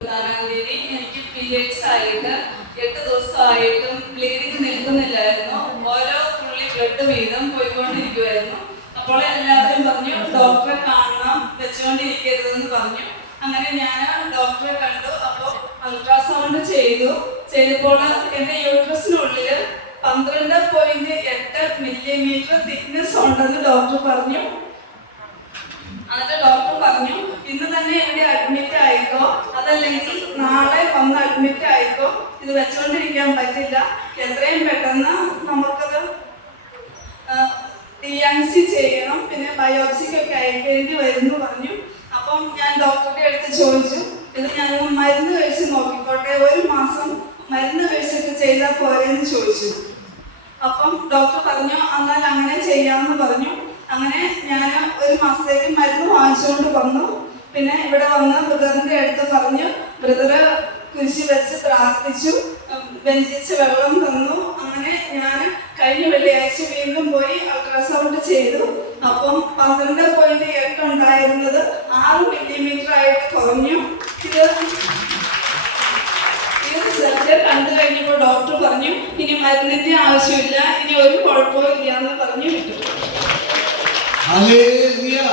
പതിനാലാം തീയതി എനിക്ക് പീരിയഡ്സ് ആയിട്ട് എട്ട് ദിവസമായിട്ടും ബ്ലീഡിങ് നിൽക്കുന്നില്ലായിരുന്നു ഓരോ തുള്ളി ബ്ലഡ് വീതം പോയിക്കൊണ്ടിരിക്കുമായിരുന്നു അപ്പോൾ എല്ലാവരും പറഞ്ഞു ഡോക്ടറെ കാണണം വെച്ചുകൊണ്ടിരിക്കരുതെന്ന് പറഞ്ഞു അങ്ങനെ ഞാൻ ഡോക്ടറെ കണ്ടു അപ്പോൾ അൾട്രാസൗണ്ട് ചെയ്തു ചെയ്തപ്പോൾ എന്റെ യൂട്രസിനുള്ളിൽ പന്ത്രണ്ട് പോയിന്റ് എട്ട് മില്ലിമീറ്റർ തിക്നെസ് ഉണ്ടെന്ന് ഡോക്ടർ പറഞ്ഞു. എന്നിട്ട് ഡോക്ടർ പറഞ്ഞു ഇന്ന് തന്നെ ഇവിടെ അഡ്മിറ്റ് ആയിക്കോ അതല്ലെങ്കിൽ നാളെ വന്ന് അഡ്മിറ്റ് ആയിക്കോ ഇത് വെച്ചുകൊണ്ടിരിക്കാൻ പറ്റില്ല. എത്രയും പെട്ടെന്ന് നമുക്കത് ഡി എൻ സി ചെയ്യണം. പിന്നെ ബയോപ്സിക്കൊക്കെ അയക്കേണ്ടി വരുന്നു പറഞ്ഞു. അപ്പം ഞാൻ ഡോക്ടറുടെ അടുത്ത് ചോദിച്ചു. ഇത് ഞാൻ മരുന്ന് കഴിച്ച് നോക്കിക്കോട്ടെ. ഒരു മാസം മരുന്ന് കഴിച്ചിട്ട് ചെയ്താൽ പോരെന്ന് ചോദിച്ചു. അപ്പം ഡോക്ടർ പറഞ്ഞു എന്നാൽ അങ്ങനെ ചെയ്യാമെന്ന് പറഞ്ഞു. അങ്ങനെ ഞാൻ ഒരു മാസത്തേക്ക് മരുന്ന് വാങ്ങിച്ചുകൊണ്ട് വന്നു. പിന്നെ ഇവിടെ വന്ന് ബ്രദറിന്റെ അടുത്ത് പറഞ്ഞു ബ്രദറ് പ്രാർത്ഥിച്ചു. ഉം, വെഞ്ചിച്ച് വെള്ളം തന്നു. അങ്ങനെ ഞാൻ കഴിഞ്ഞ വെള്ളിയാഴ്ച വീണ്ടും പോയി അൾട്രാസൗണ്ട് ചെയ്തു. അപ്പം പന്ത്രണ്ട് പോയിന്റ് എട്ട് ഉണ്ടായിരുന്നത് ആറ് മില്ലിമീറ്റർ ആയിട്ട് കുറഞ്ഞു. ഇത് ഈ റിസൾട്ട് കണ്ടു കഴിഞ്ഞപ്പോൾ ഡോക്ടർ പറഞ്ഞു ഇനി മരുന്നിന്റെ ആവശ്യമില്ല. ഇനി ഒരു കുഴപ്പവും ഇല്ല എന്ന് പറഞ്ഞു വിട്ടു. Hallelujah.